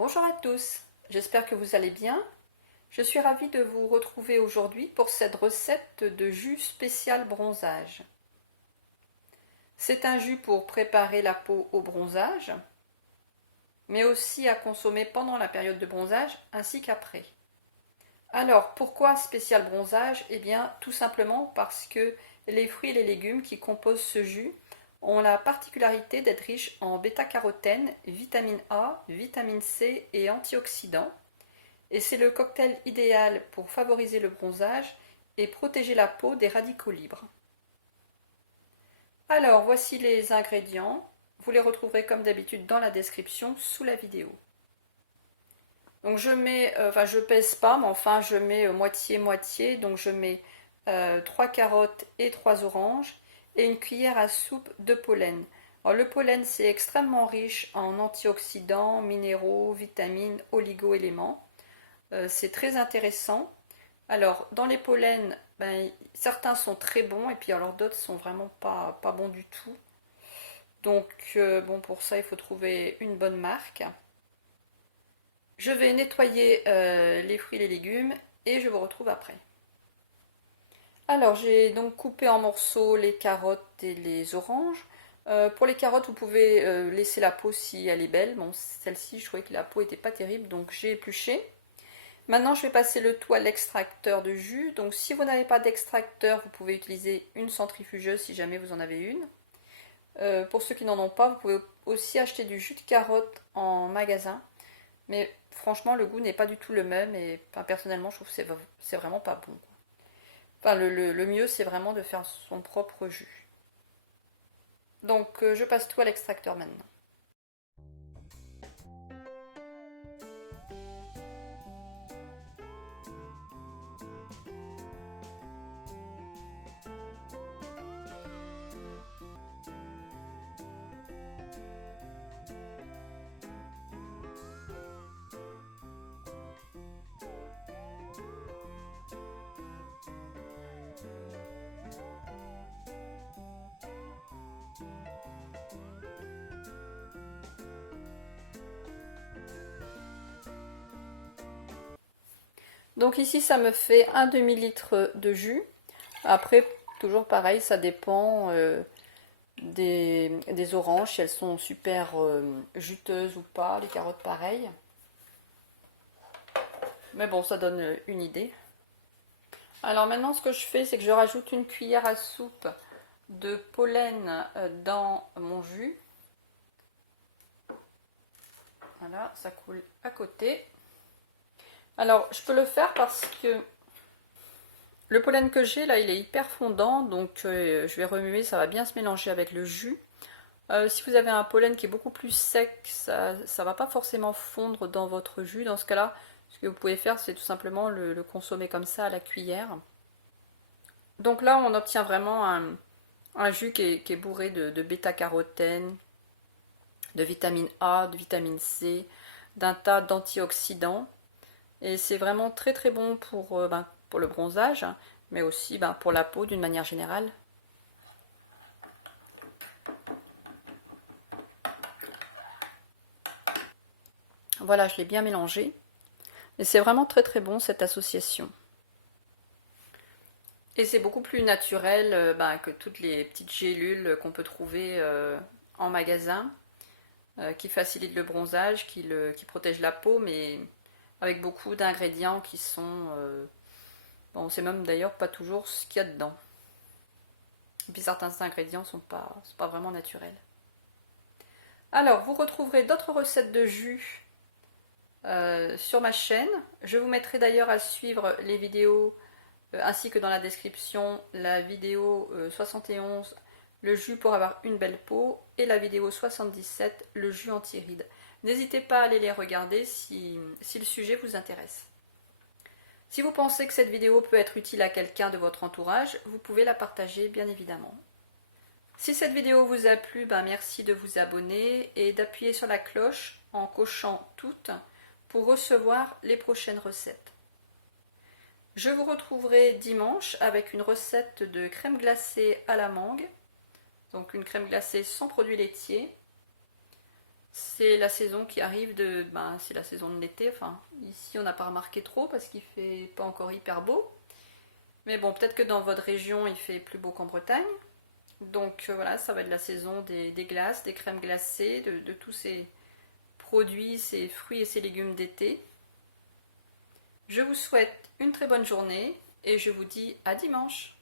Bonjour à tous, j'espère que vous allez bien. Je suis ravie de vous retrouver aujourd'hui pour cette recette de jus spécial bronzage. C'est un jus pour préparer la peau au bronzage, mais aussi à consommer pendant la période de bronzage ainsi qu'après. Alors, pourquoi spécial bronzage? Eh bien, tout simplement parce que les fruits et les légumes qui composent ce jus ont la particularité d'être riches en bêta-carotène, vitamine A, vitamine C et antioxydants. Et c'est le cocktail idéal pour favoriser le bronzage et protéger la peau des radicaux libres. Alors, voici les ingrédients. Vous les retrouverez comme d'habitude dans la description sous la vidéo. Donc je pèse pas, mais enfin je mets moitié-moitié. Donc je mets 3 carottes et 3 oranges et une cuillère à soupe de pollen. Alors le pollen c'est extrêmement riche en antioxydants, minéraux, vitamines, oligo-éléments. C'est très intéressant. Alors dans les pollens, certains sont très bons et puis alors d'autres sont vraiment pas bons du tout. Donc bon, pour ça il faut trouver une bonne marque. Je vais nettoyer les fruits et les légumes et je vous retrouve après. Alors j'ai donc coupé en morceaux les carottes et les oranges. Pour les carottes, vous pouvez laisser la peau si elle est belle. Bon, celle-ci, je trouvais que la peau n'était pas terrible, donc j'ai épluché. Maintenant, je vais passer le tout à l'extracteur de jus. Donc si vous n'avez pas d'extracteur, vous pouvez utiliser une centrifugeuse si jamais vous en avez une. Pour ceux qui n'en ont pas, vous pouvez aussi acheter du jus de carotte en magasin. Mais franchement, le goût n'est pas du tout le même et personnellement, je trouve que c'est vraiment pas bon. Enfin, le mieux, c'est vraiment de faire son propre jus. Donc, je passe tout à l'extracteur maintenant. Donc ici, ça me fait un demi-litre de jus. Après, toujours pareil, ça dépend des oranges, si elles sont super juteuses ou pas, les carottes pareil. Mais bon, ça donne une idée. Alors maintenant, ce que je fais, c'est que je rajoute une cuillère à soupe de pollen dans mon jus. Voilà, ça coule à côté. Alors, je peux le faire parce que le pollen que j'ai là, il est hyper fondant, donc je vais remuer, ça va bien se mélanger avec le jus. Si vous avez un pollen qui est beaucoup plus sec, ça ne va pas forcément fondre dans votre jus. Dans ce cas-là, ce que vous pouvez faire, c'est tout simplement le consommer comme ça à la cuillère. Donc là, on obtient vraiment un jus qui est bourré de bêta-carotène, de vitamine A, de vitamine C, d'un tas d'antioxydants. Et c'est vraiment très très bon pour le bronzage, mais aussi pour la peau d'une manière générale. Voilà, je l'ai bien mélangé. Et c'est vraiment très très bon cette association. Et c'est beaucoup plus naturel que toutes les petites gélules qu'on peut trouver en magasin, qui facilitent le bronzage, qui protègent la peau, mais avec beaucoup d'ingrédients qui sont... bon, on sait même d'ailleurs pas toujours ce qu'il y a dedans. Et puis certains ingrédients sont pas vraiment naturels. Alors, vous retrouverez d'autres recettes de jus sur ma chaîne. Je vous mettrai d'ailleurs à suivre les vidéos ainsi que dans la description la vidéo 71, le jus pour avoir une belle peau, et la vidéo 77, le jus anti-rides. N'hésitez pas à aller les regarder si le sujet vous intéresse. Si vous pensez que cette vidéo peut être utile à quelqu'un de votre entourage, vous pouvez la partager bien évidemment. Si cette vidéo vous a plu, merci de vous abonner et d'appuyer sur la cloche en cochant toutes pour recevoir les prochaines recettes. Je vous retrouverai dimanche avec une recette de crème glacée à la mangue, donc une crème glacée sans produits laitiers. C'est la saison qui arrive c'est la saison de l'été. Enfin, ici on n'a pas remarqué trop parce qu'il fait pas encore hyper beau. Mais bon, peut-être que dans votre région il fait plus beau qu'en Bretagne. Donc voilà, ça va être la saison des glaces, des crèmes glacées, de tous ces produits, ces fruits et ces légumes d'été. Je vous souhaite une très bonne journée et je vous dis à dimanche.